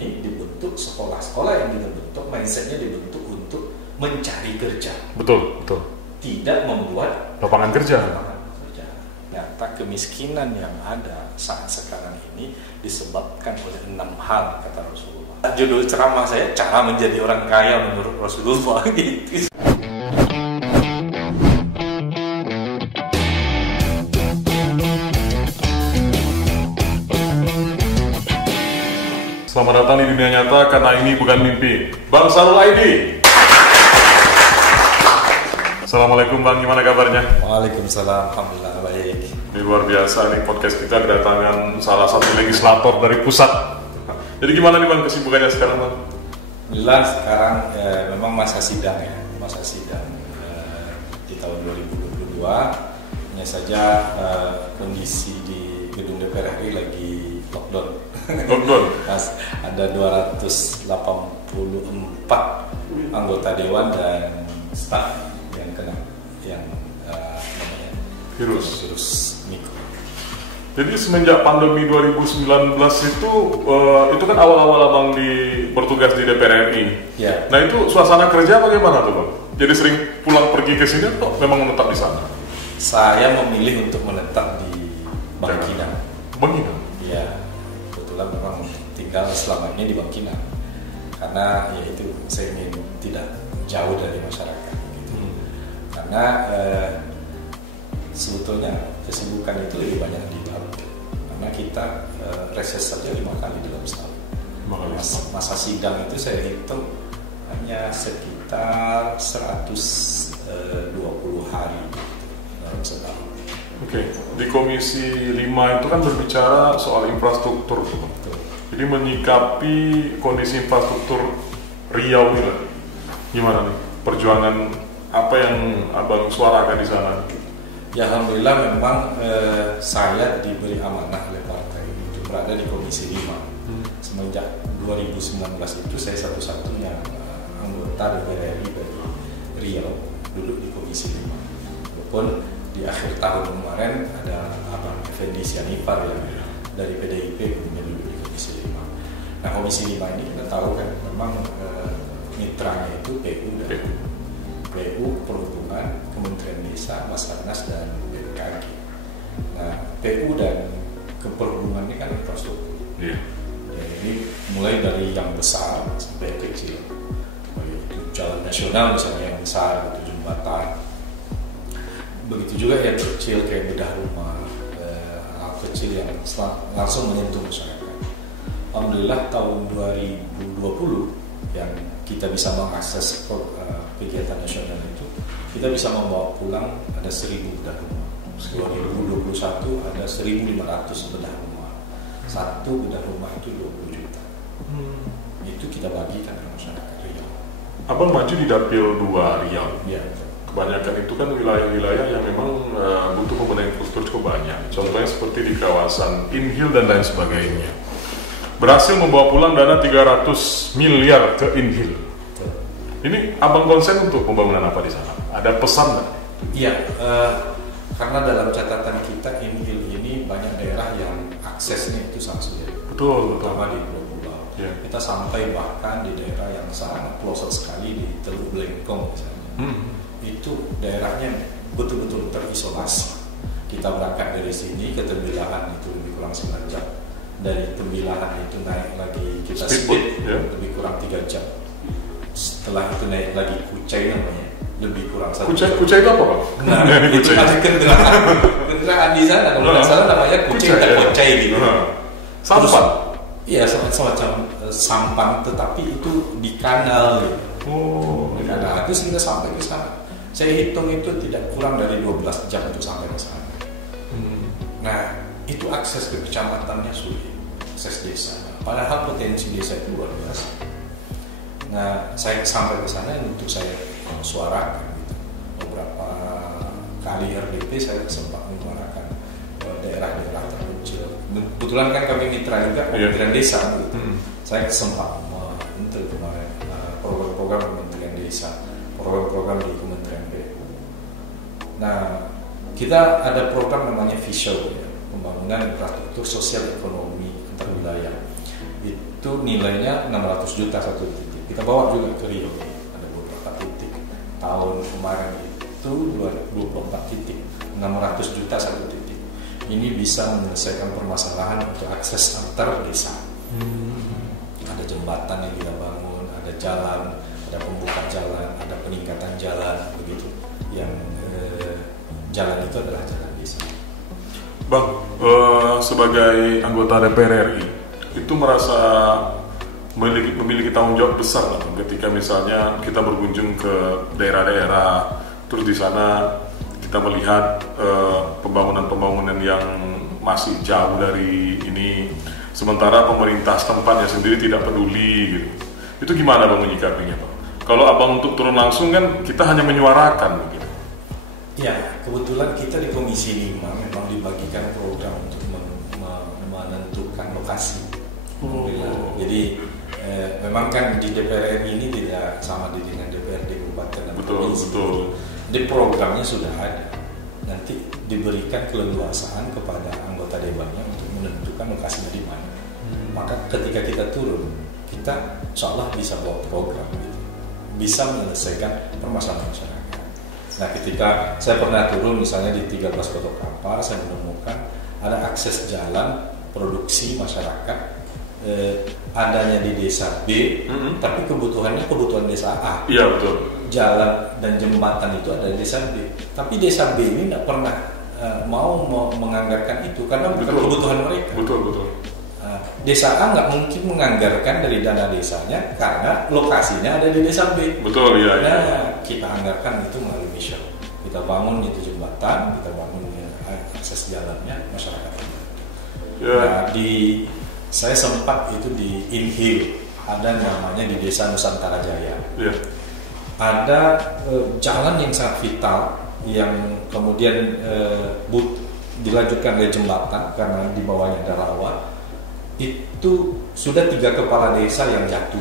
ini dibentuk, sekolah-sekolah yang dibentuk, mindsetnya dibentuk untuk mencari kerja. Betul. Tidak membuat lapangan kerja. Nyata kemiskinan yang ada saat sekarang ini disebabkan oleh 6 hal, kata Rasulullah. Judul ceramah saya, cara menjadi orang kaya menurut Rasulullah gitu. Selamat datang di dunia nyata karena ini bukan mimpi. Bang Sarul ID. Assalamualaikum Bang, gimana kabarnya? Waalaikumsalam, alhamdulillah baik. Ini luar biasa nih, podcast kita kedatangan salah satu legislator dari pusat. Jadi gimana nih Bang kesibukannya sekarang Bang? Alhamdulillah sekarang memang masa sidang di tahun 2022. Hanya saja kondisi di gedung DPR RI lagi lockdown. Mas, ada 284 anggota dewan dan staf yang kena namanya virus mikro. Jadi semenjak pandemi 2019 itu kan awal-awal Abang bertugas di DPR RI. Ya. Nah itu suasana kerja bagaimana tuh Bang? Jadi sering pulang pergi ke sini atau memang menetap di sana? Saya memilih untuk menetap di Bangkinang. Bangkinang? Ya, kebetulan memang tinggal selama ini di Bangkinang. Karena ya itu saya ingin tidak jauh dari masyarakat. Gitu. Karena sebetulnya kesibukan itu lebih banyak di dalam. Karena kita reses saja 5 kali dalam setahun. Masa sidang itu saya hitung hanya sekitar 120 hari dalam setahun. Oke, di Komisi 5 itu kan berbicara soal infrastruktur. Jadi menyikapi kondisi infrastruktur Riau ini, gimana nih perjuangan apa yang Abang suarakan di sana? Ya alhamdulillah memang saya diberi amanah oleh partai untuk berada di Komisi 5. Semenjak 2019 itu saya satu-satunya anggota DPR RI dari Riau duduk di Komisi 5. Walaupun di akhir tahun kemarin ada Abang Effendi Sianipar yang dari PDIP kemudian duduk di Komisi 5. Nah Komisi 5 ini kita tahu kan memang mitranya itu PU dan PU, Perhubungan, Kementerian Desa, Basarnas dan BMKG. Nah PU dan Keperhubungan ini kan infrastruktur. Ya, ini mulai dari yang besar sampai yang kecil. Yaitu jalan nasional misalnya yang besar, itu jembatan. Begitu juga yang kecil kayak bedah rumah, hal kecil yang langsung menyentuh masyarakat. Alhamdulillah tahun 2020 yang kita bisa mengakses kegiatan nasional itu, kita bisa membawa pulang ada 1.000 bedah rumah. 2021 ada 1.500 bedah rumah. Satu bedah rumah itu 20 juta. Itu kita bagikan ke masyarakat Riau. Abang maju di Dapil 2 Riau. Ya. Kebanyakan itu kan wilayah-wilayah yang memang butuh pembenahan infrastruktur cukup banyak. Contohnya seperti di kawasan Inhil dan lain sebagainya. Berhasil membawa pulang dana 300 miliar ke Inhil. Ini Abang konsen untuk pembangunan apa di sana? Ada pesan nggak? Iya, karena dalam catatan kita Inhil ini banyak daerah yang aksesnya itu sangat sulit. Betul. Terutama di Pulau Pulau. Ya. Kita sampai bahkan di daerah yang sangat pelosok sekali di Teluk Blengkong misalnya. Itu daerahnya betul-betul terisolasi. Kita berangkat dari sini ke Tembilahan itu lebih kurang 9 jam. Dari Tembilahan itu naik lagi kita speed lebih kurang 3 jam. Setelah itu naik lagi Kucai namanya, lebih kurang 1 jam. Kucai itu apa Pak? Nah, itu ada kendaraan di sana. Kalau tidak salah namanya Kucai atau Kucai gitu. Sampan? Iya, semacam sampan, tetapi itu di kanal gitu. Di kanal itu sehingga sampai ke sana. Saya hitung itu tidak kurang dari 12 jam untuk sampai ke sana. Nah, itu akses ke kecamatannya sulit, akses desa. Padahal potensi desa itu luar biasa. Nah, saya sampai ke sana untuk saya suarakan. Gitu. Beberapa kali RDP saya sempat menyuarakan daerah-daerah terpencil. Kebetulan kan kami mitra juga Kementerian Desa. Gitu. Saya sempat untuk kemarin program-program Kementerian Desa, program-program di Kementerian PU. Nah, kita ada program namanya Visual, pembangunan infrastruktur sosial ekonomi antar wilayah. itu nilainya 600 juta satu titik. Kita bawa juga ke Rio, ada beberapa titik. Tahun kemarin itu 24 titik, 600 juta satu titik. Ini bisa menyelesaikan permasalahan untuk akses antar desa. Ada jembatan yang kita bangun, ada jalan, ada pembuka jalan, ada peningkatan jalan, begitu. Yang jalan itu adalah jalan desa. Bang, sebagai anggota DPR RI, itu merasa memiliki tanggung jawab besar lah ketika misalnya kita berkunjung ke daerah-daerah, terus di sana kita melihat pembangunan-pembangunan yang masih jauh dari ini, sementara pemerintah setempat sendiri tidak peduli gitu. Itu gimana Bang menyikapinya Bang? Kalau Abang untuk turun langsung kan kita hanya menyuarakan begitu. Ya, kebetulan kita di Komisi 5 memang dibagikan program untuk menentukan lokasi. Jadi memang kan di DPR RI ini tidak sama dengan DPRD Kabupaten dan Provinsi. Jadi programnya sudah ada. Nanti diberikan keleluasaan kepada anggota dewannya untuk menentukan lokasinya di mana. Maka ketika kita turun, kita seolah bisa bawa program gitu. Bisa menyelesaikan permasalahan masyarakat. Nah, ketika saya pernah turun misalnya di 13 Koto Kampar, saya menemukan ada akses jalan produksi masyarakat adanya di desa B, tapi kebutuhan desa A. Iya betul. Jalan dan jembatan itu ada di desa B, tapi desa B ini tidak pernah mau menganggarkan itu karena bukan kebutuhan mereka. Betul. Desa A nggak mungkin menganggarkan dari dana desanya karena lokasinya ada di desa B. Betul, iya. Nah, kita anggarkan itu melalui mission. Kita bangun itu jembatan, kita bangun akses jalannya, masyarakat. Nah, saya sempat itu di Inhil, ada namanya di Desa Nusantara Jaya. Ada jalan yang sangat vital yang kemudian dilanjutkan oleh jembatan karena di bawahnya ada rawa. Itu sudah 3 kepala desa yang jatuh,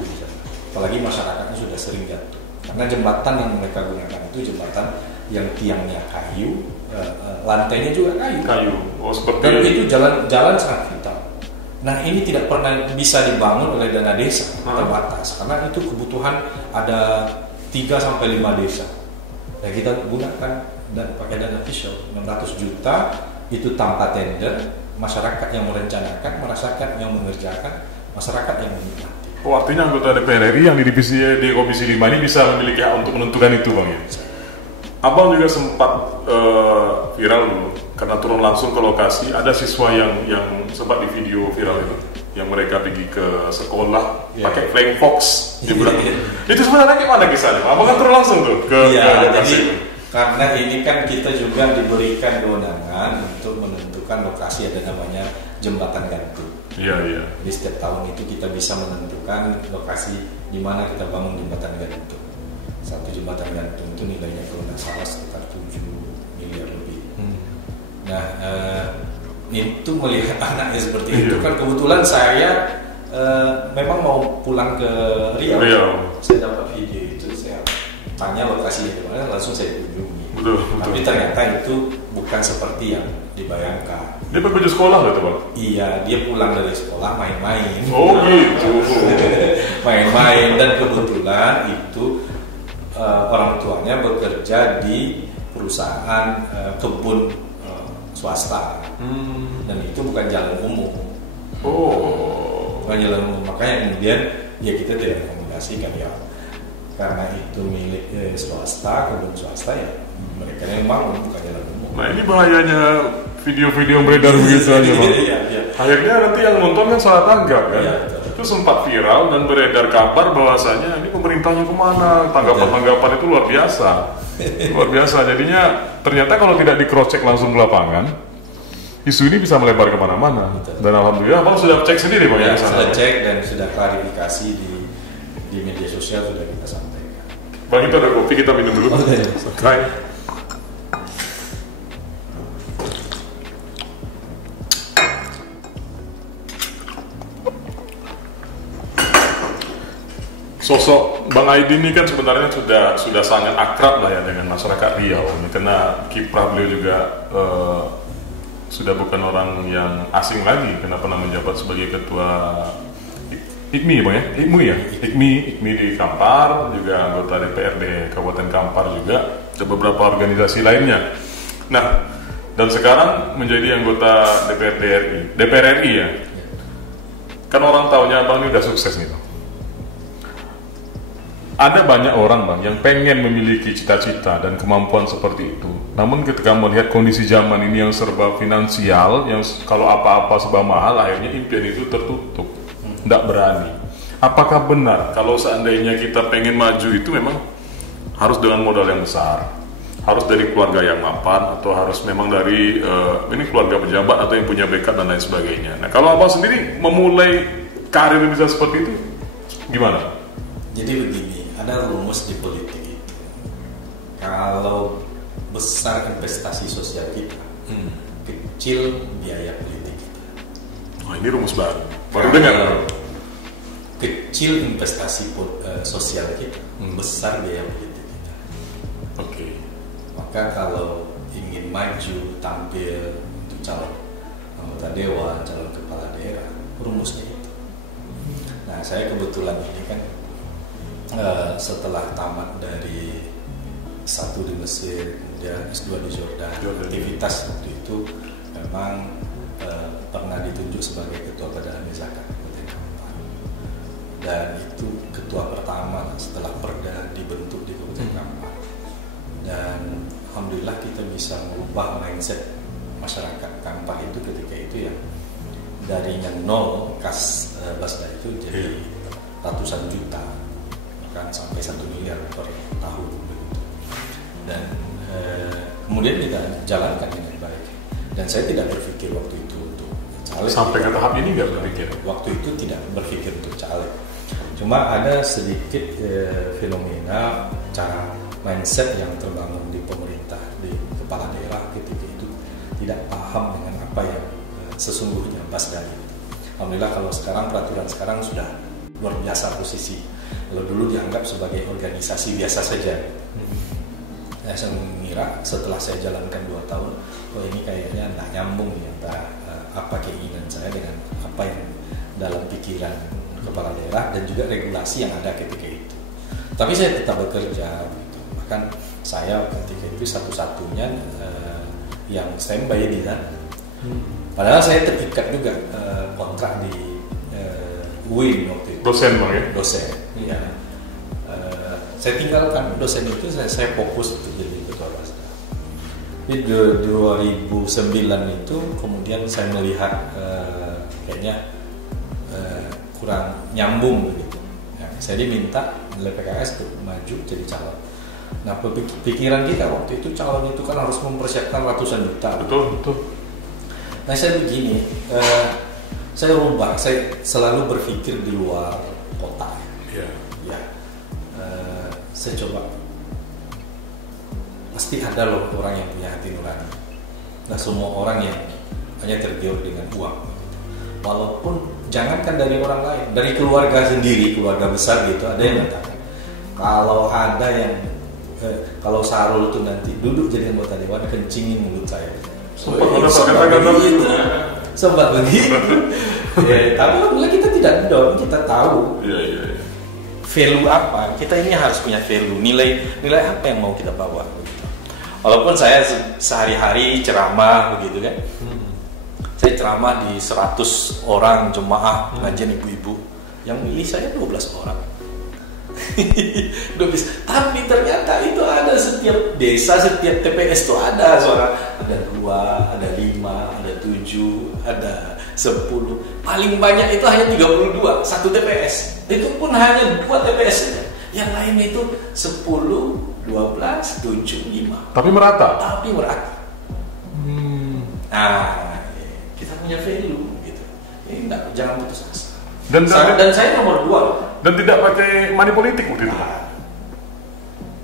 apalagi masyarakatnya sudah sering jatuh karena jembatan yang mereka gunakan itu jembatan yang tiangnya kayu, lantainya juga kayu. Dan itu jalan sangat vital. Nah, ini tidak pernah bisa dibangun oleh dana desa, terbatas karena itu kebutuhan ada 3-5 desa. Dan kita gunakan dan pakai dana official 600 juta itu tanpa tender. Masyarakat yang merencanakan, masyarakat yang mengerjakan, masyarakat yang menikmati. Artinya anggota DPR RI yang di Komisi 5 ini bisa memiliki hak untuk menentukan itu Bang ya? Abang juga sempat viral dulu karena turun langsung ke lokasi. Ada siswa yang sempat di video viral itu, yang mereka pergi ke sekolah pakai flying fox. Itu sebenarnya gimana kisahnya? Abang kan turun langsung tuh ke lokasi. Karena ini kan kita juga diberikan kewenangan untuk menentukan lokasi, ada namanya jembatan gantung. Iya. Jadi setiap tahun itu kita bisa menentukan lokasi di mana kita bangun jembatan gantung. Satu jembatan gantung itu nilainya kalau tidak salah sekitar 7 miliar lebih. Nah, itu melihat anaknya seperti itu kan kebetulan saya memang mau pulang ke Riau. Saya dapat video itu, saya tanya lokasinya di mana, langsung saya kunjungi. Tapi ternyata itu bukan seperti yang dibayangkan. Dia pakai baju sekolah gitu Bang? Iya, dia pulang dari sekolah main-main. Oh gitu. Main-main, dan kebetulan itu orang tuanya bekerja di perusahaan kebun swasta. Dan itu bukan jalan umum. Bukan jalan umum, makanya kemudian ya kita tidak rekomendasikan ya. Karena itu milik swasta, kebun swasta ya mereka yang bangun, bukan jalan umum. Nah ini bahayanya video-video yang beredar begitu aja Bang. Akhirnya nanti yang nonton kan salah tanggap kan. Itu sempat viral dan beredar kabar bahwasanya ini pemerintahnya kemana, tanggapan-tanggapan itu luar biasa. Luar biasa, jadinya ternyata kalau tidak di-cross-check langsung ke lapangan, isu ini bisa melebar kemana-mana. Dan alhamdulillah Bang sudah cek sendiri Bang ya? Sudah cek dan sudah klarifikasi di media sosial sudah kita sampaikan. Bang itu ada kopi, kita minum dulu. Baik. Sosok Bang Aidin ini kan sebenarnya sudah sangat akrab lah ya dengan masyarakat Riau, karena kiprah beliau juga sudah bukan orang yang asing lagi, karena pernah menjabat sebagai ketua IKMI Bang ya? IKMI di Kampar, juga anggota DPRD Kabupaten Kampar juga, dan beberapa organisasi lainnya. Nah, dan sekarang menjadi anggota DPR RI ya. Kan orang taunya Bang ini udah sukses nih Bang. Ada banyak orang Bang yang pengen memiliki cita-cita dan kemampuan seperti itu. Namun ketika melihat kondisi zaman ini yang serba finansial, yang kalau apa-apa serba mahal, akhirnya impian itu tertutup. Tidak berani. Apakah benar kalau seandainya kita pengen maju itu memang harus dengan modal yang besar, harus dari keluarga yang mapan, atau harus memang dari ini keluarga pejabat atau yang punya backup dan lain sebagainya. Nah, kalau Abang sendiri memulai karir bisa seperti itu, gimana? Jadi begini, ada rumus di politik itu. Kalau besar investasi sosial kita, kecil biaya politik kita. Oh, ini rumus baru dengar. Kecil investasi sosial kita, besar biaya politik kita. Oke. Maka kalau ingin maju tampil untuk calon anggota dewan, calon kepala daerah, rumusnya itu. Nah, saya kebetulan ini kan setelah tamat dari S1 di Mesir, kemudian S2 di Jordan, aktivitas waktu itu memang pernah ditunjuk sebagai ketua badan zakat Kabupaten Kampar, dan itu ketua pertama setelah Perda dibentuk di Kabupaten Kampar. Dan alhamdulillah kita bisa mengubah mindset masyarakat Kampar itu ketika itu ya, dari yang nol kas Basda itu jadi ratusan juta, bahkan sampai 1 miliar per tahun begitu. Dan kemudian kita jalankan dengan baik. Dan saya tidak berpikir waktu itu untuk caleg. Sampai ke tahap ini nggak berpikir? Waktu itu tidak berpikir untuk caleg. Cuma ada sedikit fenomena cara mindset yang terbangun di pemerintah, di kepala daerah ketika itu tidak paham dengan apa yang sesungguhnya Basda itu. Alhamdulillah kalau sekarang peraturan sekarang sudah luar biasa posisi. Kalau dulu dianggap sebagai organisasi biasa saja. Saya mengira setelah saya jalankan 2 tahun, oh ini kayaknya nggak nyambung nih antara apa keinginan saya dengan apa yang dalam pikiran kepala daerah dan juga regulasi yang ada ketika itu. Tapi saya tetap bekerja, gitu. Bahkan saya ketika itu satu-satunya yang standby di sana. Padahal saya terikat juga kontrak di UIN waktu itu. Dosen Bang ya? Dosen, iya. Saya tinggalkan dosen itu, saya fokus untuk jadi ketua Basda. Di 2009 itu kemudian saya melihat kayaknya kurang nyambung begitu. Ya, saya diminta oleh PKS untuk maju jadi calon. Nah, pikiran kita waktu itu calon itu kan harus mempersiapkan ratusan juta. Betul. Nah, saya begini, saya rubah, saya selalu berpikir di luar kota. Iya. Ya, saya coba. Pasti ada loh orang yang punya hati nurani. Nah, semua orang yang hanya tergiur dengan uang. Walaupun jangankan dari orang lain, dari keluarga sendiri, keluarga besar gitu, ada yang mengatakan kalau ada yang kalau Sarul itu nanti duduk jadi anggota dewan, kencingin mulut saya. Sempat begitu. Tapi alhamdulillah kita tidak down, kita tahu value apa. Kita ini harus punya value, nilai apa yang mau kita bawa. Begitu. Walaupun saya sehari-hari ceramah begitu kan. Saya ceramah di 100 orang jemaah pengajian ibu-ibu, yang milih saya 12 orang. 12. Tapi ternyata itu ada setiap desa, setiap TPS itu ada suara, ada 2, ada 5, ada 7, ada 10. Paling banyak itu hanya 32, satu TPS. Itu pun hanya 2 TPS saja. Yang lain itu 10, 12, 7, 5. Tapi merata. Nah, kita punya value gitu. Ini jangan putus asa. Dan saya nomor 2. Dan tidak pakai money politik waktu itu.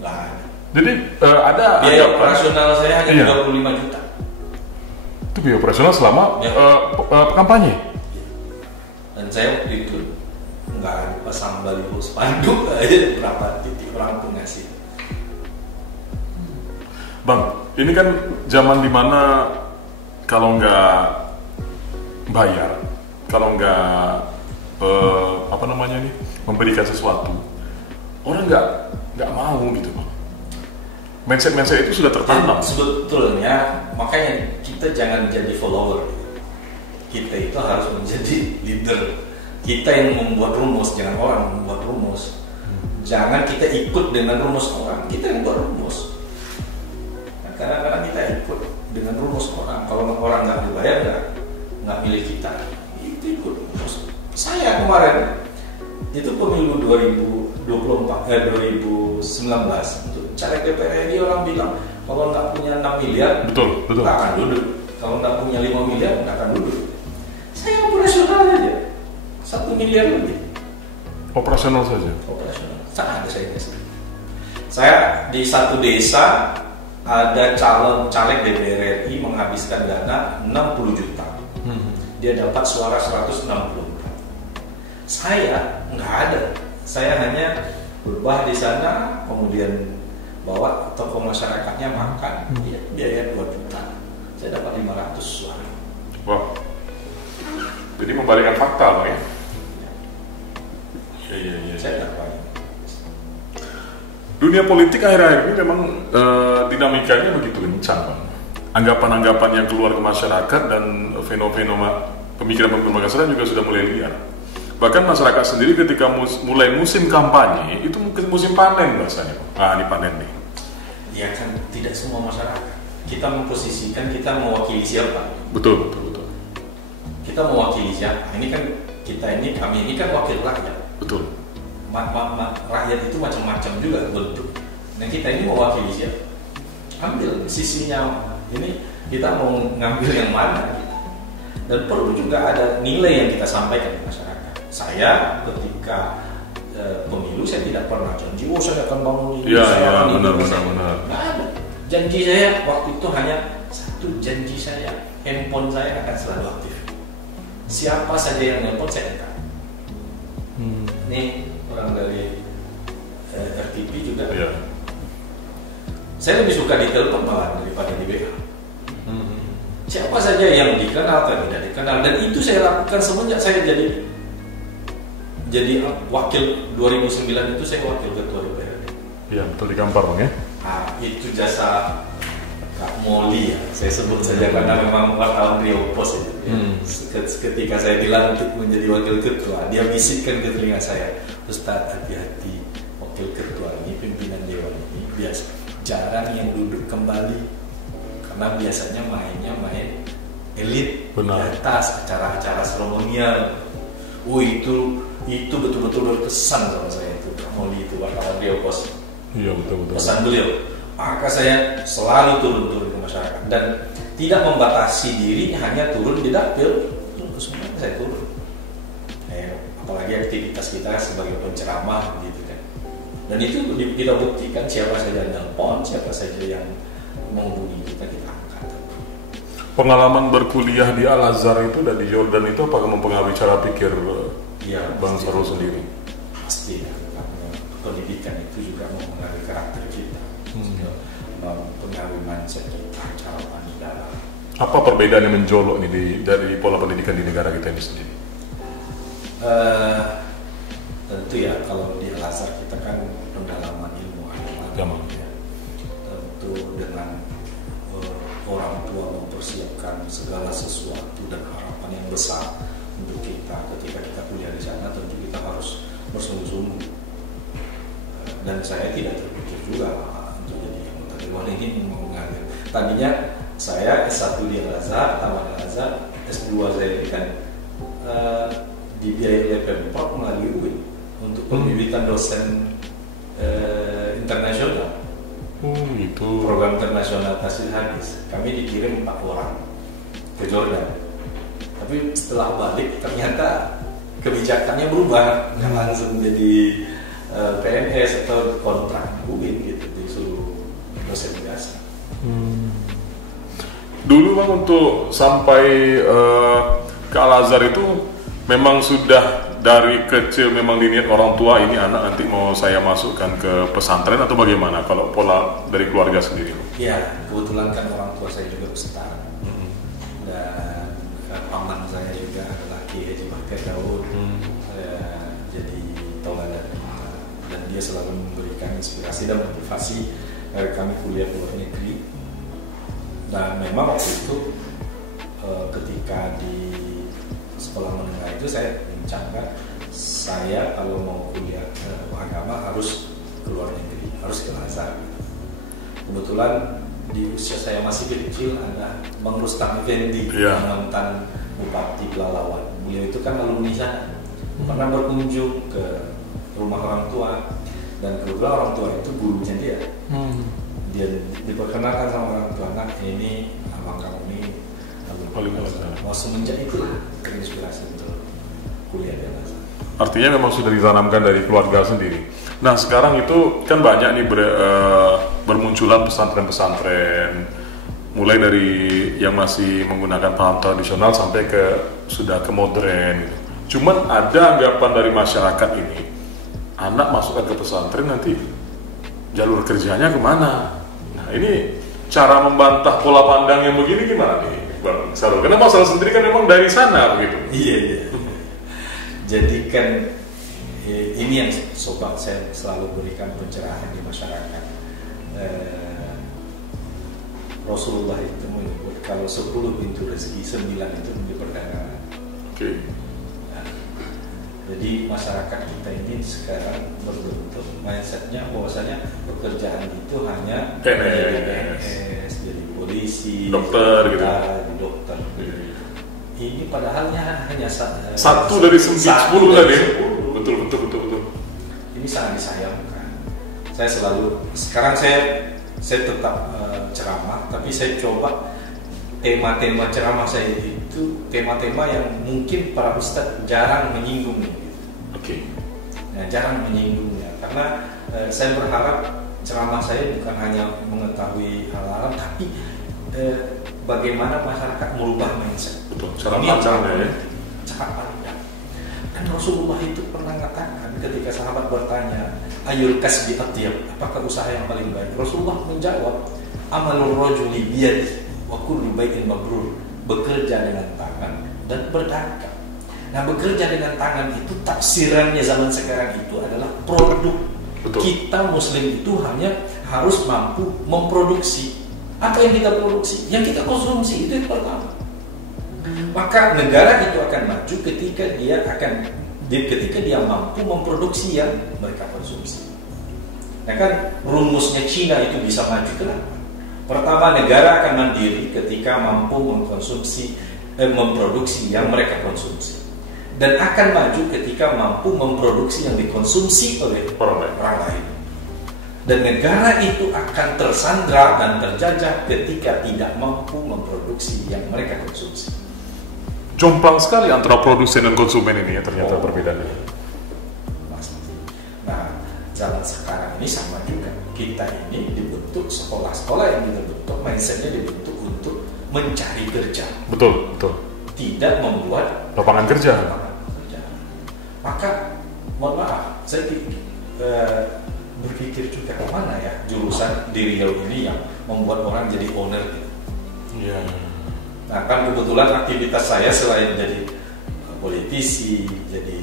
Nah. Jadi ada biaya operasional saya hanya 35 juta. Itu biaya operasional selama kampanye. Dan saya waktu itu nggak pasang baliho spanduk aja berapa titik orang pun ngasih. Bang, ini kan zaman dimana kalau nggak bayar, kalau nggak memberikan sesuatu, orang nggak mau gitu Bang. Mindset itu sudah tertanam. Sebetulnya makanya kita jangan jadi follower. Kita itu harus menjadi leader. Kita yang membuat rumus, jangan orang membuat rumus. Jangan kita ikut dengan rumus orang, kita yang buat rumus. Nah, kadang-kadang kita ikut dengan rumus orang. Kalau orang nggak dibayar, nggak milih kita. Itu ikut rumus. Saya kemarin itu pemilu 2019 untuk caleg DPR RI, orang bilang kalau nggak punya 6 miliar, betul. nggak akan duduk. Kalau nggak punya 5 miliar, nggak akan duduk. Saya operasional aja, 1 miliar lebih. Operasional saja. Operasional. Ada saya di satu desa ada calon caleg DPR RI menghabiskan dana 60 juta. Dia dapat suara 164. Saya nggak ada. Saya hanya berubah di sana, kemudian bawa tokoh masyarakatnya makan, biaya 2 juta. Saya dapat 500 suara. Wah. Jadi membalikkan fakta, Bang ya? Iya. Saya dapat. Dunia politik akhir-akhir ini memang dinamikanya begitu kencang, Bang. Anggapan-anggapan yang keluar ke masyarakat dan fenomena pemikiran-pemikiran masyarakat juga sudah mulai liar. Bahkan masyarakat sendiri ketika mulai musim kampanye itu musim panen bahasanya. Ini panen nih. Ya kan tidak semua masyarakat. Kita memposisikan kita mewakili siapa? Betul. Kita mewakili siapa? Kami ini kan wakil rakyat. Betul. Rakyat itu macam-macam juga bentuk. Nah kita ini mewakili siapa? Ambil sisinya ini, kita mau ngambil yang mana? Dan perlu juga ada nilai yang kita sampaikan ke masyarakat. Saya ketika pemilu saya tidak pernah janji, saya akan bangun ini. Benar. Nggak ada. Janji saya waktu itu hanya satu, janji saya handphone saya akan selalu aktif. Siapa saja yang nelpon saya angkat. Ini orang dari RTP juga. Iya. Saya lebih suka ditelepon malah daripada di WA. Siapa saja yang dikenal atau tidak dikenal, dan itu saya lakukan semenjak saya jadi wakil 2009 itu saya wakil ketua DPR. Iya betul, di Kampar Bang ya. Itu jasa Kak Moli ya, saya sebut saja karena memang wartawan Rio Pos itu. Ketika saya dilantik menjadi wakil ketua, dia bisikkan ke telinga saya, Ustaz hati-hati, wakil ketua ini, pimpinan dewan ini biasa jarang yang duduk kembali, karena biasanya main elit. Benar. Di atas acara-acara seremonial. Itu betul-betul berkesan sama saya itu. Kak Moli itu wartawan Rio Pos. Iya betul. Pesan beliau. Maka saya selalu turun ke masyarakat dan tidak membatasi diri hanya turun di dapil, semuanya saya turun. Apalagi aktivitas kita sebagai penceramah gitu kan. Dan itu kita buktikan, siapa saja yang nelpon, siapa saja yang menghubungi kita angkat. Pengalaman berkuliah di Al-Azhar itu dan di Jordan itu apakah mempengaruhi cara pikir Bang Sarul sendiri? Pasti ya, karena pendidikan itu juga mempengaruhi karakter kita. Mempengaruhi mindset kita, cara pandang. Apa perbedaan yang mencolok nih dari pola pendidikan di negara kita ini sendiri? Tentu ya, kalau di Al-Azhar kita kan pendalaman ilmu agama. Ya. Tentu dengan orang tua mempersiapkan segala sesuatu dan harapan yang besar untuk kita ketika kita kuliah di sana, tentu kita harus bersungguh-sungguh. Dan saya tidak terpikir juga untuk jadi anggota dewan ini mengalir. Tadinya saya S1 di Al-Azhar, Taman Al-Azhar, S2 saya ini kan dibiayai oleh Pemprov melalui UIN untuk pembibitan dosen internasional. Itu Program internasional tahsil hadis. Kami dikirim 4 orang ke Jordan. Tapi setelah balik ternyata kebijakannya berubah, nggak langsung jadi PNS atau kontrak UIN gitu, disuruh dosen biasa. Dulu Bang, untuk sampai ke Al-Azhar itu memang sudah dari kecil memang diniat orang tua ini anak nanti mau saya masukkan ke pesantren atau bagaimana kalau pola dari keluarga sendiri? Ya, kebetulan kan orang tua saya juga ustaz. Dan paman saya juga adalah Kiai Haji Bakar Daud. dia selalu memberikan inspirasi dan motivasi kami kuliah di luar negeri. Dan memang waktu itu ketika di sekolah menengah itu saya mencangkan saya kalau mau kuliah agama harus ke luar negeri, harus ke Azhar. Kebetulan di usia saya masih kecil ada Bang Rustam Effendi, mantan Bupati Pelalawan. Beliau itu kan alumni sana, pernah berkunjung ke rumah orang tua, dan kebetulan orang tua itu gurunya dia. Dia diperkenalkan sama orang tua, nah ini abang kamu ini alumni. Semenjak itulah terinspirasi untuk kuliah di Al-Azhar. Artinya memang sudah ditanamkan dari keluarga sendiri. Nah sekarang itu kan banyak nih bermunculan pesantren-pesantren, mulai dari yang masih menggunakan paham tradisional sampai ke sudah ke modern gitu. Cuman ada anggapan dari masyarakat ini, anak masukkan ke pesantren nanti jalur kerjanya kemana? Nah ini cara membantah pola pandang yang begini gimana nih Bang Sarul? Karena masalah sendiri kan memang dari sana begitu. Iya. Jadi kan ini yang sobat saya selalu berikan pencerahan di masyarakat. Rasulullah itu menyebut kalau 10 pintu rezeki, 9 itu menjadi perdagangan. Nah, jadi masyarakat kita ini sekarang berbentuk mindsetnya bahwasanya pekerjaan itu hanya jadi PNS, jadi polisi, dokter gitu. Dokter. Ini padahalnya hanya satu dari 10 tadi. Betul. Ini sangat disayangkan. Saya selalu sekarang saya tetap ceramah, tapi saya coba tema-tema ceramah saya itu tema-tema yang mungkin para ustadz jarang menyinggungnya. Nah, jarang menyinggungnya karena saya berharap ceramah saya bukan hanya mengetahui hal-hal, tapi bagaimana masyarakat merubah mindset. Betul, cara pandangnya ya. Cara pandang. Dan Rasulullah itu pernah mengatakan ketika sahabat bertanya, ayul kasbi atyab, apakah usaha yang paling baik? Rasulullah menjawab, amalur rajuli biyadihi wa kullu bai'in mabrur, bekerja dengan tangan dan berdagang. Nah, bekerja dengan tangan itu tafsirannya zaman sekarang itu adalah produk. Betul. Kita muslim itu hanya harus mampu memproduksi. Apa yang kita produksi, yang kita konsumsi, itu yang pertama. Maka negara itu akan maju ketika dia mampu memproduksi yang mereka konsumsi. Nah kan rumusnya Cina itu bisa maju kenapa? Pertama, negara akan mandiri ketika mampu memproduksi yang mereka konsumsi, dan akan maju ketika mampu memproduksi yang dikonsumsi oleh orang lain. Dan negara itu akan tersandra dan terjajah ketika tidak mampu memproduksi yang mereka konsumsi. Jomplang sekali antara produsen dan konsumen ini ya ternyata perbedaannya. Nah, zaman sekarang ini sama juga. Kita ini dibentuk sekolah-sekolah yang dibentuk, mindsetnya dibentuk untuk mencari kerja. Betul. Tidak membuat lapangan kerja. Maka, mohon maaf, saya berpikir juga kemana ya jurusan di Riau ini yang membuat orang jadi owner gitu. Iya. Nah kan kebetulan aktivitas saya selain jadi politisi, jadi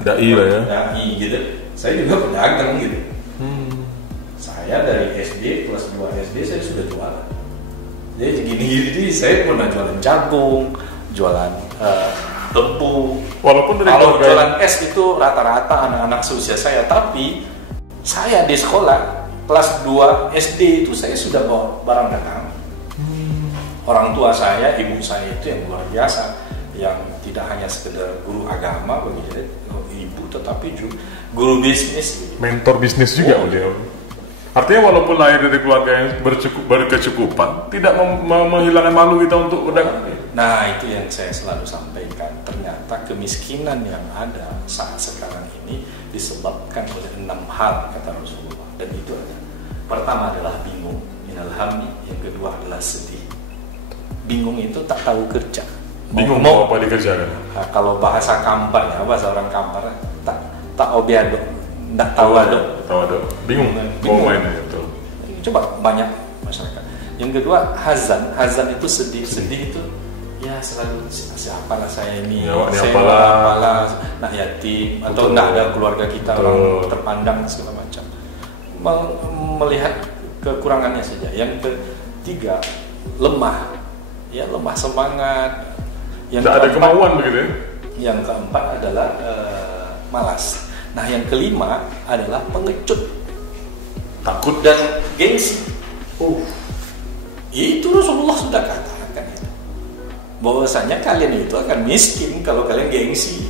dai lah ya. Dai gitu, saya juga pedagang gitu. Saya dari SD kelas 2 SD saya sudah jualan. Jadi gini saya pernah jualan jagung, jualan tepung. Walaupun dari kalau jualan es itu rata-rata anak-anak seusia saya, tapi saya di sekolah kelas 2 SD itu saya sudah bawa barang dagang. Orang tua saya, ibu saya itu yang luar biasa, yang tidak hanya sekedar guru agama bagi ibu, tetapi juga guru bisnis. Mentor bisnis juga beliau. Artinya walaupun lahir dari keluarga yang berkecukupan, tidak menghilangkan malu kita untuk berdagang. Nah itu yang saya selalu sampaikan. Ternyata kemiskinan yang ada saat sekarang ini disebabkan oleh 6 hal kata Rasulullah. Dan itu ada. Pertama adalah bingung, minal hammi. Yang kedua adalah sedih. Bingung itu tak tahu kerja. Bingung mau apa dikerjakan. Nah, kalau bahasa Kampar ya, bahasa orang Kampar tak obiado, tak tahu ado. Bingung. Mau main itu. Coba banyak masyarakat. Yang kedua hazan itu sedih itu ya selalu siapalah saya ini, Ya, saya apalah, nak yatim atau nak ada keluarga kita orang terpandang segala macam. Melihat kekurangannya saja. Yang ketiga, lemah semangat. Yang tidak ada kemauan begitu ya. Yang keempat adalah malas. Nah, yang kelima adalah pengecut, Takut dan gengsi. Itu Rasulullah sudah katakan itu, bahwasanya kalian itu akan miskin kalau kalian gengsi.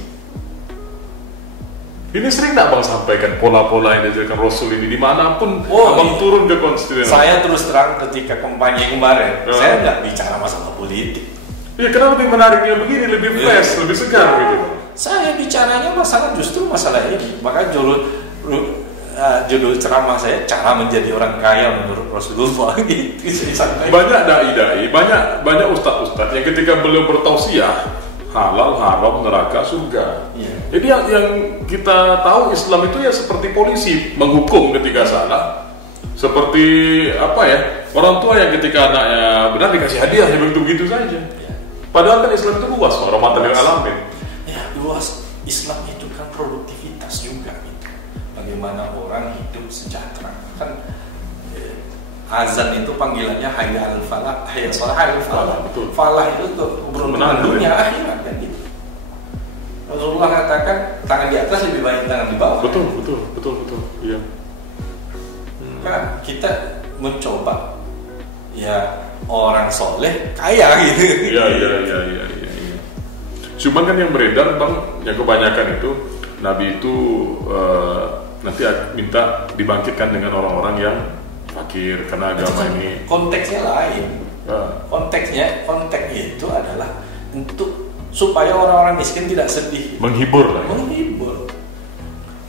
Ini sering tak Bang sampaikan pola-pola yang diajarkan Rasul ini dimanapun Abang iya. turun ke konstituen. Saya terus terang ketika kampanye kemarin, saya nggak bicara masalah politik. Ya, kenapa lebih menariknya begini, lebih fresh, lebih segar gitu. Saya bicaranya justru masalah ini. Maka judul ceramah saya, cara menjadi orang kaya menurut Rasulullah gitu. Banyak dai-dai, banyak ustadz-ustadz yang ketika beliau bertausiah halal, haram, neraka, surga. Iya. Jadi yang kita tahu Islam itu ya seperti polisi menghukum ketika salah. Seperti apa ya, orang tua yang ketika anaknya benar dikasih hadiah ya begitu saja. Iya. Padahal kan Islam itu luas, rahmatan lil alamin. Ya, luas. Islam itu kan produktivitas juga gitu. Bagaimana orang hidup sejahtera. Kan azan itu panggilannya hayya al falah, hayya salah, hayya al falah. Betul. Falah itu keberuntungan dunia akhirat kan gitu. Rasulullah katakan tangan di atas lebih baik tangan di bawah. Betul. Iya. Maka kita mencoba ya orang soleh kaya gitu. Iya. Cuman kan yang beredar Bang, yang kebanyakan itu Nabi itu nanti minta dibangkitkan dengan orang-orang yang fakir karena agama ini. Konteksnya lain. Konteks itu adalah untuk supaya orang-orang miskin tidak sedih. Menghibur lah. Ya. Menghibur.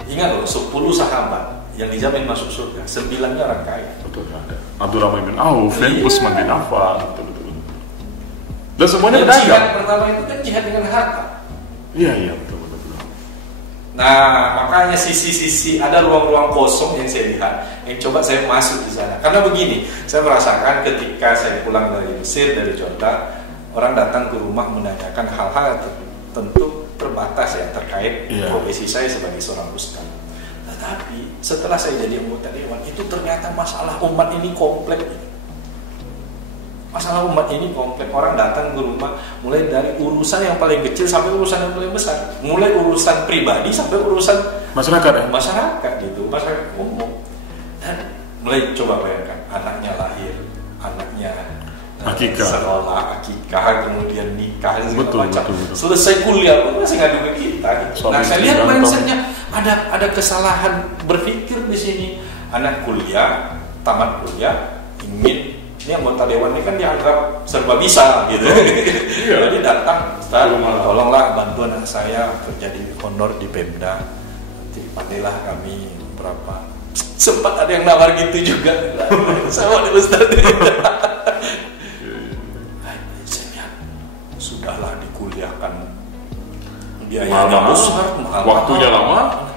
Ingat loh, 10 sahabat yang dijamin masuk surga, 9-nya orang kaya. Betul, ada. Abdurrahman bin Auf, Utsman bin Affan, betul. Dan semuanya Jihad berdagang. pertama itu kan jihad dengan harta. Iya, betul. Nah, makanya sisi-sisi ada ruang-ruang kosong yang saya lihat, yang coba saya masuk di sana. Karena begini, saya merasakan ketika saya pulang dari Mesir, dari Jordan, orang datang ke rumah menanyakan hal-hal tentu terbatas ya terkait profesi saya sebagai seorang ustaz. Tetapi setelah saya jadi anggota dewan, itu ternyata masalah umat ini kompleks. Masalah umat ini kompleks. Orang datang ke rumah mulai dari urusan yang paling kecil sampai urusan yang paling besar, mulai urusan pribadi sampai urusan masyarakat gitu, masyarakat umum. Dan mulai coba bayangkan, anaknya lahir, anaknya sekolah, akikah, kemudian nikah, segala macam. Selesai kuliah pun masih ngadu ke kita gitu. Nah, saya lihat mindsetnya ada kesalahan berpikir di sini. Anak kuliah, tamat kuliah, ingin ini anggota dewan ini kan dianggap serba bisa gitu. Jadi datang, tolonglah bantu anak saya kerja di honor di Pemda. Nanti pandailah kami berapa. Sempat ada yang nawar gitu juga. Sama di Ustaz. Sudahlah dikuliahkan, biayanya besar, mahal, waktunya lama.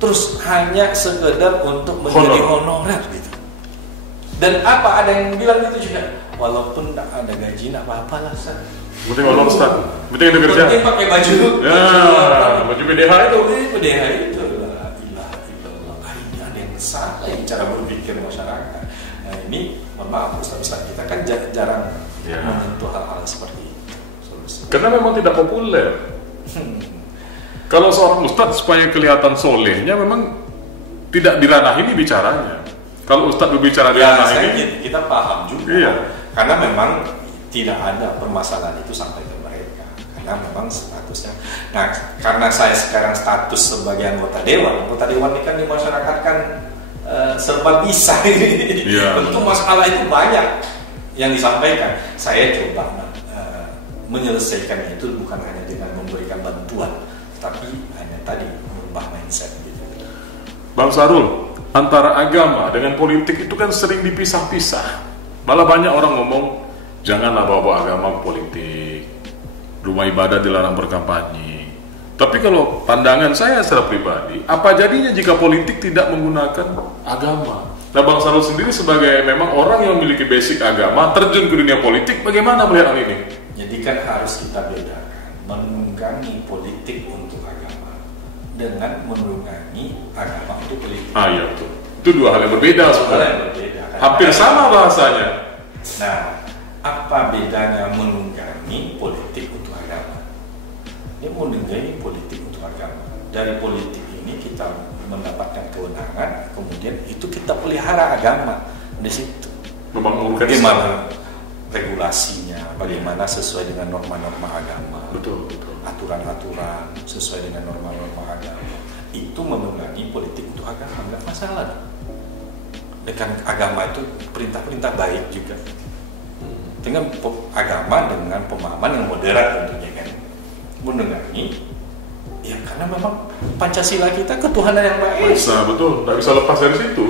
Terus hanya sekedar untuk menjadi honorer gitu. Dan apa ada yang bilang itu juga, walaupun tak ada gaji, tak apa-apalah Ustaz. Penting honor Ustaz, penting ada kerja. Penting pakai baju. Ya, baju PDH itu. PDH itu lah, ilah. Ini ada yang salah yang cara berpikir masyarakat. Nah ini, mohon maaf Ustaz kita kan jarang menyentuh hal-hal seperti itu. Karena memang tidak populer. Kalau seorang ustadz supaya kelihatan solehnya memang tidak di ranah ini bicaranya. Kalau ustadz berbicara di ranah ini, kita paham juga. Iya. Karena memang tidak ada permasalahan itu sampai ke mereka. Karena memang statusnya. Nah, karena saya sekarang status sebagai anggota dewan ini kan di masyarakat kan serba bisa. Iya. Tentu masalah itu banyak yang disampaikan. Saya coba menyelesaikan itu bukan hanya dengan memberikan bantuan, tapi hanya tadi merubah mindset gitu. Bang Sarul, antara agama dengan politik itu kan sering dipisah-pisah. Malah banyak orang ngomong janganlah bawa agama ke politik, rumah ibadah dilarang berkampanye. Tapi kalau pandangan saya secara pribadi, apa jadinya jika politik tidak menggunakan agama? Nah, Bang Sarul sendiri sebagai memang orang yang memiliki basic agama, terjun ke dunia politik, bagaimana melihat hal ini? Jadi Jadi kan harus kita bedakan menunggangi politik untuk agama dengan menunggangi agama untuk politik. Iya betul. Itu dua hal yang berbeda sebenarnya. Hampir sama bahasanya. Nah, apa bedanya menunggangi politik untuk agama? Dia menunggangi politik untuk agama. Dari politik ini kita mendapatkan kewenangan, kemudian itu kita pelihara agama di situ. Bagaimana regulasinya, bagaimana sesuai dengan norma-norma agama, betul. Aturan-aturan sesuai dengan norma-norma agama. Itu menunggangi politik untuk agama, nggak masalah. Dengan agama itu perintah-perintah baik juga. Dengan agama dengan pemahaman yang moderat tentunya kan, menunggangi. Ya karena memang Pancasila kita ketuhanan yang baik. Betul, nggak bisa lepas dari situ.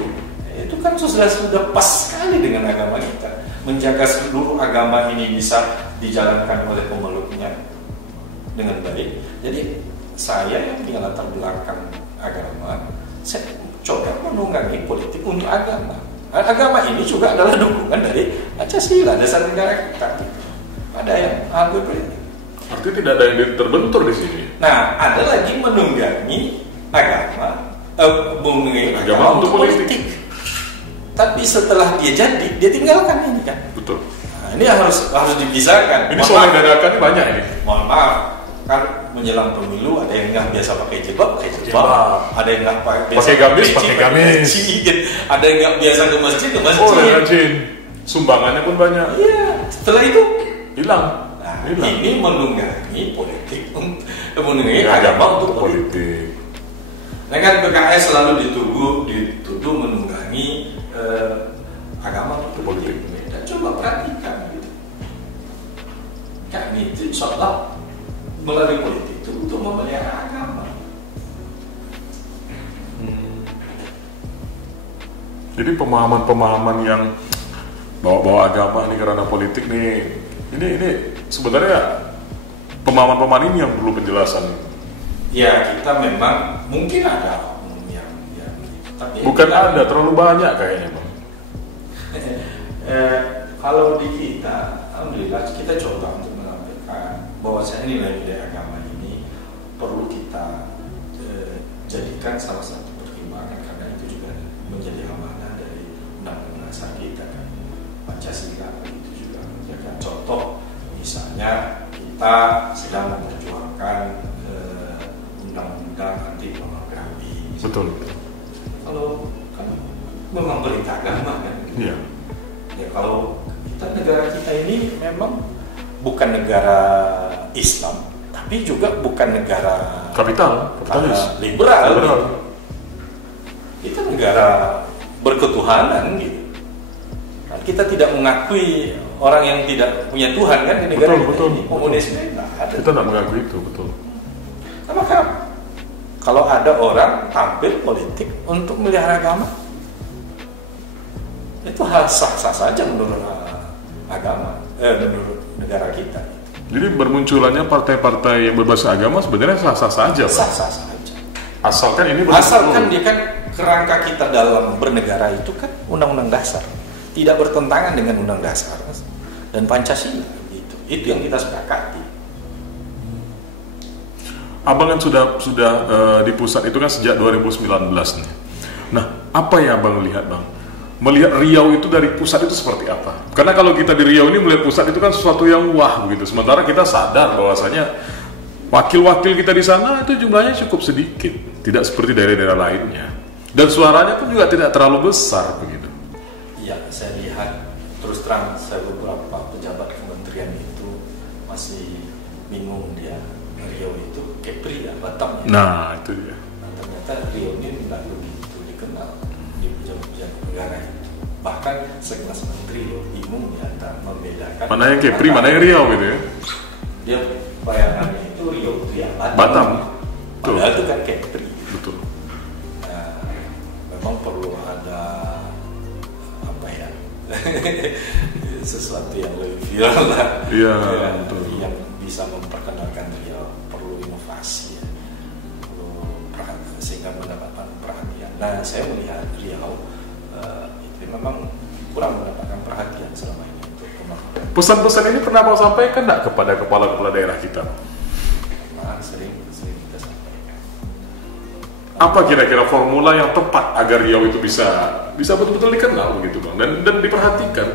Itu kan sudah pas sekali dengan agama kita. Menjaga seluruh agama ini bisa dijalankan oleh pemeluknya dengan baik. Jadi saya yang punya latar belakang agama, saya coba menunggangi politik untuk agama. Agama ini juga adalah dukungan dari Pancasila, dasar negara kita. Ada yang berbeda. Artinya tidak ada yang terbentur di sini. Nah, ada lagi menunggangi agama, menunggangi agama untuk politik. Tapi setelah dia jadi, dia tinggalkan ini kan. Betul. Nah, ini harus dipisahkan. Ini soal yang dadakan ini banyak ini. Mohon maaf, kan menjelang pemilu ada yang nggak biasa pakai jilbab, ada yang nggak pakai gamis, ada yang nggak biasa ke masjid. Rajin. Sumbangannya pun banyak. Iya. Setelah itu hilang. Ini menunggangi politik, menunggangi agama untuk politik. Nah kan PKS selalu dituduh menunggangi agama untuk politik. Dan coba perhatikan gitu. Kami itu seolah melalui politik itu untuk memelihara agama. Jadi pemahaman-pemahaman yang bawa-bawa agama ini karena politik nih, ini sebenarnya pemahaman-pemahaman ini yang perlu penjelasan. Ya kita memang mungkin ada yang tapi bukan ada terlalu banyak kayaknya Bang. Kalau di kita, alhamdulillah kita coba untuk menyampaikan bahwasanya nilai-nilai agama ini perlu kita jadikan salah satu pertimbangan karena itu juga menjadi amanah dari undang-undang dasar kita kan, Pancasila itu juga menjaga. Contoh misalnya kita sedang memperjuangkan undang-undang anti pornografi. Betul. Kalau kan memang perintah agama kan. Iya. Ya kalau negara kita ini memang bukan negara Islam, tapi juga bukan negara kapitalis, liberal. Kita negara berketuhanan gitu. Nah, kita tidak mengakui orang yang tidak punya Tuhan kan di negara kita ini. Komunisme kita tidak mengakui itu, betul. Maka kalau ada orang tampil politik untuk melihara agama, itu hal sah-sah saja menurut agama, menurut negara kita. Jadi bermunculannya partai-partai yang berbasis agama sebenarnya sah-sah saja, Pak? Sah-sah saja. Asalkan dia kan kerangka kita dalam bernegara itu kan undang-undang dasar, tidak bertentangan dengan undang dasar dan Pancasila. Itu yang kita sepakati. Abang kan sudah di pusat itu kan sejak 2019 nih. Nah, apa yang Abang lihat, Bang? Melihat Riau itu dari pusat itu seperti apa? Karena kalau kita di Riau ini melihat pusat itu kan sesuatu yang wah begitu. Sementara kita sadar bahwasanya wakil-wakil kita di sana itu jumlahnya cukup sedikit, tidak seperti daerah-daerah lainnya. Dan suaranya pun juga tidak terlalu besar begitu. Iya, saya lihat terus terang saya beberapa pejabat kementerian itu masih bingung dia. Riau itu Kepri ya, Batam ya. Nah, itu dia. Nah, ternyata Riau ini tidak begitu dikenal di pejabat negara itu. Bahkan sekelas menteri bingung ya membedakan mana yang Kepri, mana yang Riau gitu ya. Dia bayangannya itu Riau itu ya Batam. Padahal itu kan Kepri. Betul. Nah, memang perlu ada apa ya sesuatu yang lebih viral lah. Iya, betul. Yang bisa memperkenalkan Riau, perlu inovasi ya. Sehingga mendapatkan perhatian. Nah, saya melihat Riau itu memang kurang mendapatkan perhatian selama ini untuk pembangunan Pesan-pesan ini pernah Bang sampaikan nggak kepada kepala-kepala daerah kita? Sering kita sampaikan. Apa kira-kira formula yang tepat agar Riau itu bisa betul-betul dikenal begitu Bang, dan diperhatikan?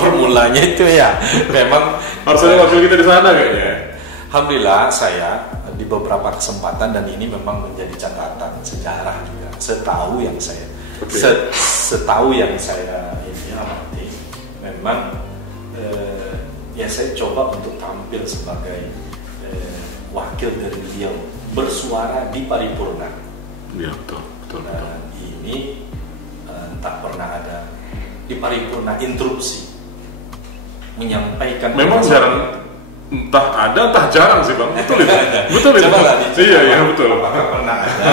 Formulanya itu ya memang Harus ada wakil kita di sana kayaknya. Alhamdulillah saya di beberapa kesempatan, dan ini memang menjadi catatan sejarah juga, setahu yang saya ini amati, memang ya saya coba untuk tampil sebagai wakil dari Riau, bersuara di paripurna. Iya, betul. Dan ini tak pernah ada di paripurna interupsi menyampaikan. Memang jarang, entah ada entah jarang sih Bang. Betul itu. Betul itu. Iya, betul. Apakah pernah ada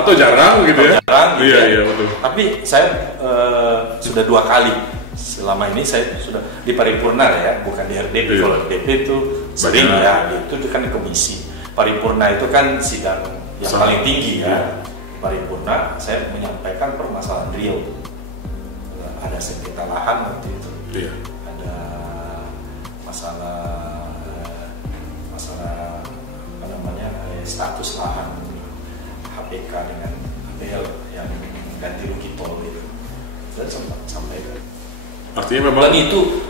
atau jarang gitu ya? Jarang gitu. Iya, betul. Tapi saya sudah 2 kali selama ini saya sudah di paripurna ya, bukan di RDP. Iya. Kalau RDP itu sering ya, itu kan di komisi. Paripurna itu kan sidang yang paling tinggi ya. Paripurna saya menyampaikan permasalahan Riau. Ada sengketa lahan waktu itu. Iya. Ada masalah apa namanya, status lahan HPK dengan APL yang ganti rugi tol itu. Dan sempat sampaikan. Artinya memang. Dan itu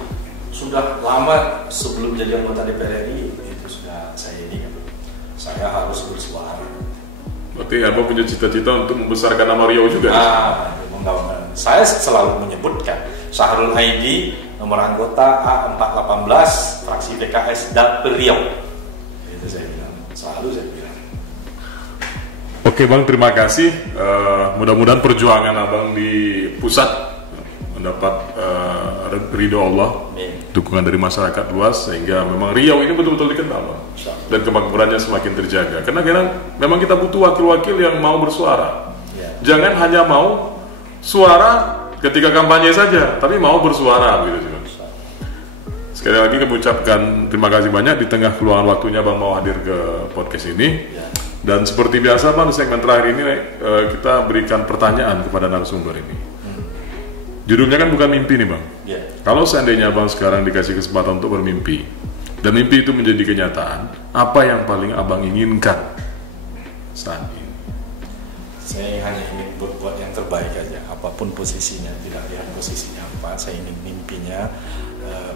sudah lama sebelum jadi anggota DPR RI, itu sudah saya harus bersuara. Berarti Abang punya cita-cita untuk membesarkan nama Riau juga? Saya selalu menyebutkan Syahrul Haidi, nomor anggota A418, fraksi PKS Dapil Riau. Itu saya bilang, selalu saya bilang. Oke Bang, terima kasih. Mudah-mudahan perjuangan Abang di pusat mendapat ridho Allah, dukungan dari masyarakat luas, sehingga memang Riau ini betul-betul dikenal Bang, dan kemakmurannya semakin terjaga. Karena memang kita butuh wakil-wakil yang mau bersuara. Jangan hanya mau suara ketika kampanye saja, tapi mau bersuara begitu. Sekali lagi kami ucapkan terima kasih banyak di tengah keluangan waktunya Bang mau hadir ke podcast ini. Dan seperti biasa Bang, di segmen terakhir ini kita berikan pertanyaan kepada narasumber ini. Judulnya kan bukan mimpi nih Bang. Kalau seandainya Abang sekarang dikasih kesempatan untuk bermimpi, dan mimpi itu menjadi kenyataan, apa yang paling Abang inginkan saat ini? Saya hanya ingin berbuat yang terbaik aja, apapun posisinya, tidak lihat posisinya apa. Saya ingin mimpinya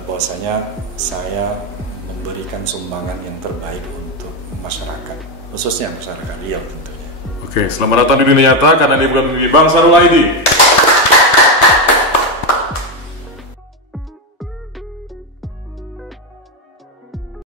bahwasanya saya memberikan sumbangan yang terbaik untuk masyarakat, khususnya masyarakat Riau tentunya. Oke, selamat datang di dunia nyata, karena ini bukan mimpi Bang Syahrul Haidi.